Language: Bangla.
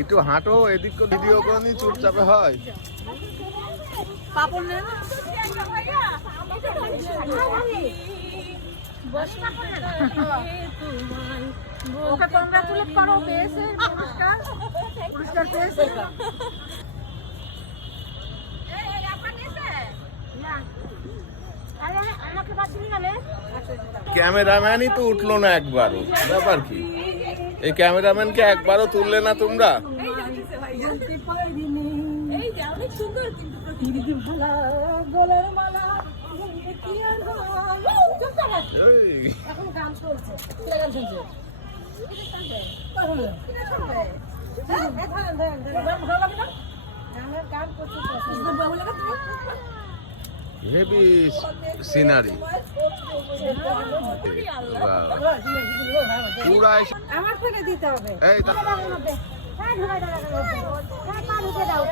একটু হাঁটো, এদিক ভিডিও করে চুপচাপে হয়। পাপড় নেন ওকে কংগ্রাচুলেট করো, পেয়েছে পুরস্কার পেয়েছে। ক্যামেরাম্যানই তো উঠলো না একবারও, ব্যাপার কি? এই ক্যামেরাম্যানকে একবারও তুললে না তোমরা? এখন গান চলছে, গান শুনছে হেভি সিনারি পুরা। আমার থেকে দিতে হবে। এই ঢুকে দাও